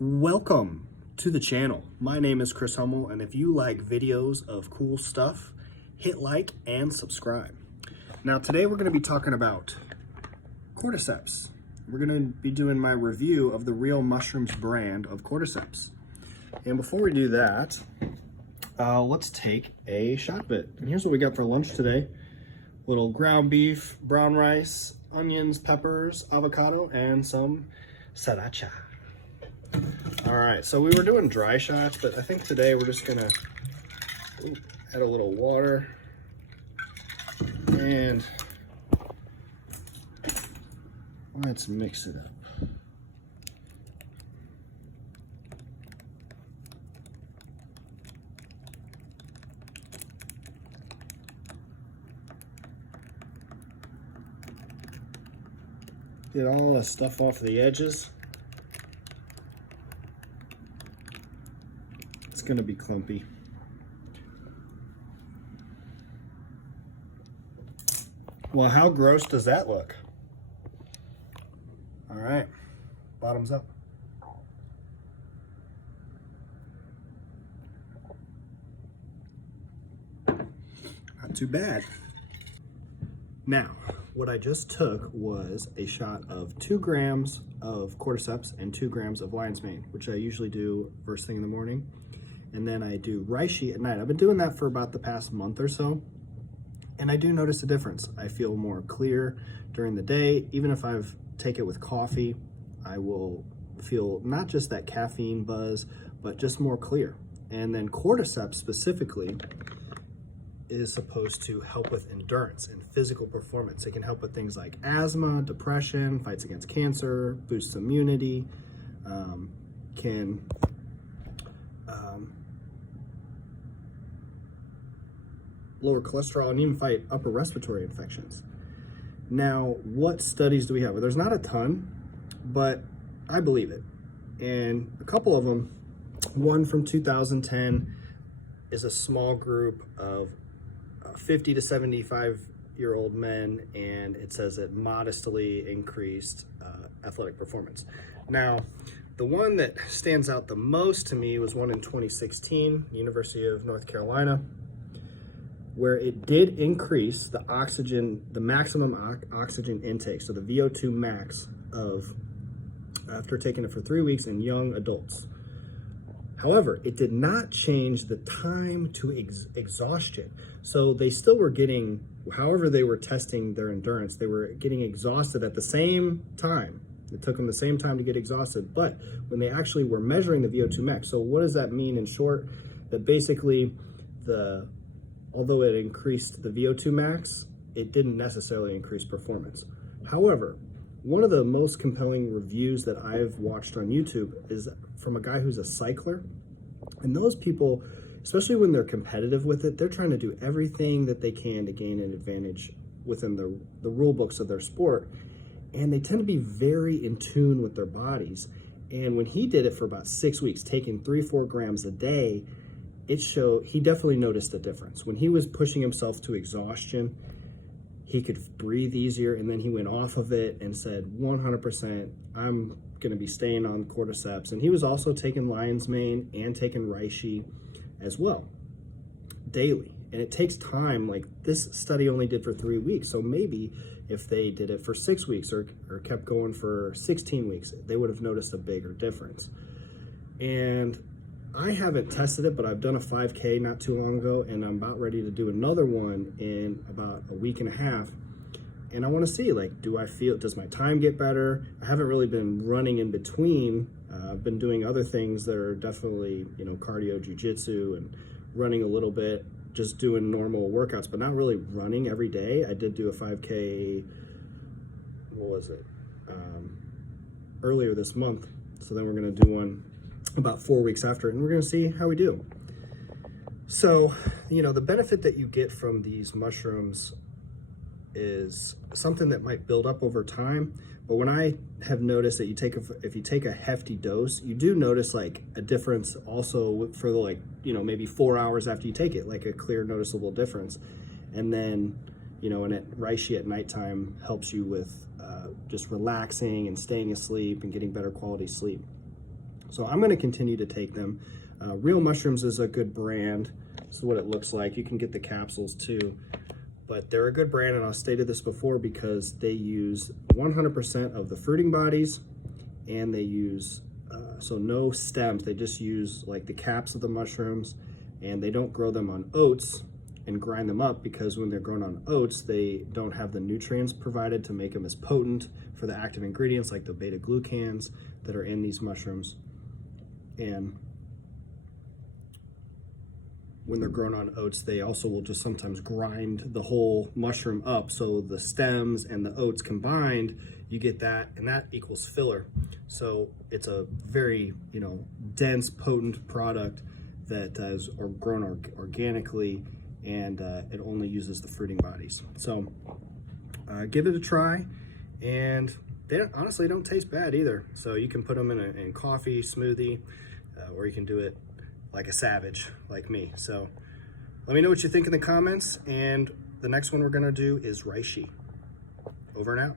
Welcome to the channel. My name is Chris Hummel, and if you like videos of cool stuff, hit like and subscribe. Now today we're going to be talking about Cordyceps. We're going to be doing my review of the Real Mushrooms brand of Cordyceps. And before we do that, let's take a shot of it. And here's what we got for lunch today. Little ground beef, brown rice, onions, peppers, avocado, and some sriracha. All right, so we were doing dry shots, but I think today we're just gonna add a little water and let's mix it up. Get all the stuff off the edges. It's gonna be clumpy. Well, how gross does that look? All right, bottoms up. Not too bad. Now, what I just took was a shot of 2 grams of Cordyceps and 2 grams of lion's mane, which I usually do first thing in the morning. And then I do reishi at night. I've been doing that for about the past month or so. And I do notice a difference. I feel more clear during the day. Even if I've take it with coffee, I will feel not just that caffeine buzz, but just more clear. And then Cordyceps specifically is supposed to help with endurance and physical performance. It can help with things like asthma, depression, fights against cancer, boosts immunity, can lower cholesterol, and even fight upper respiratory infections. Now, what studies do we have? Well, there's not a ton, but I believe it. And a couple of them, one from 2010 is a small group of 50 to 75-year-old men, and it says it modestly increased athletic performance. Now, the one that stands out the most to me was one in 2016, University of North Carolina, where it did increase the oxygen, the maximum oxygen intake, so the VO2 max of after taking it for 3 weeks in young adults. However, it did not change the time to exhaustion. So they still were getting, however they were testing their endurance, they were getting exhausted at the same time. It took them the same time to get exhausted, but when they actually were measuring the VO2 max, so what does that mean in short? That basically although it increased the VO2 max, it didn't necessarily increase performance. However, one of the most compelling reviews that I've watched on YouTube is from a guy who's a cycler. And those people, especially when they're competitive with it, they're trying to do everything that they can to gain an advantage within the rule books of their sport. And they tend to be very in tune with their bodies. And when he did it for about 6 weeks, taking 3-4 grams a day, he definitely noticed a difference. When he was pushing himself to exhaustion, he could breathe easier, and then he went off of it and said, 100%, I'm gonna be staying on Cordyceps. And he was also taking lion's mane and taking reishi as well, daily. And it takes time, like this study only did for 3 weeks. So maybe if they did it for 6 weeks or kept going for 16 weeks, they would have noticed a bigger difference. And I haven't tested it, but I've done a 5K not too long ago, and I'm about ready to do another one in about a week and a half. And I want to see, like, does my time get better? I haven't really been running in between. I've been doing other things that are definitely, cardio, jujitsu, and running a little bit, just doing normal workouts, but not really running every day. I did do a 5K, earlier this month. So then we're going to do one about 4 weeks after, and we're going to see how we do. So, the benefit that you get from these mushrooms is something that might build up over time. But when I have noticed that if you take a hefty dose, you do notice like a difference also for maybe 4 hours after you take it, like a clear noticeable difference. And then, and reishi at nighttime helps you with just relaxing and staying asleep and getting better quality sleep. So I'm going to continue to take them. Real Mushrooms is a good brand. This is what it looks like. You can get the capsules too, but they're a good brand, and I've stated this before because they use 100% of the fruiting bodies, and they use so no stems. They just use like the caps of the mushrooms, and they don't grow them on oats and grind them up, because when they're grown on oats, they don't have the nutrients provided to make them as potent for the active ingredients like the beta glucans that are in these mushrooms. And when they're grown on oats, they also will just sometimes grind the whole mushroom up, so the stems and the oats combined, you get that, and that equals filler. So it's a very, dense, potent product that is grown organically, and it only uses the fruiting bodies. So give it a try, and they honestly don't taste bad either. So you can put them in coffee, smoothie, or you can do it like a savage like me. So let me know what you think in the comments, and the next one we're gonna do is reishi. Over and out.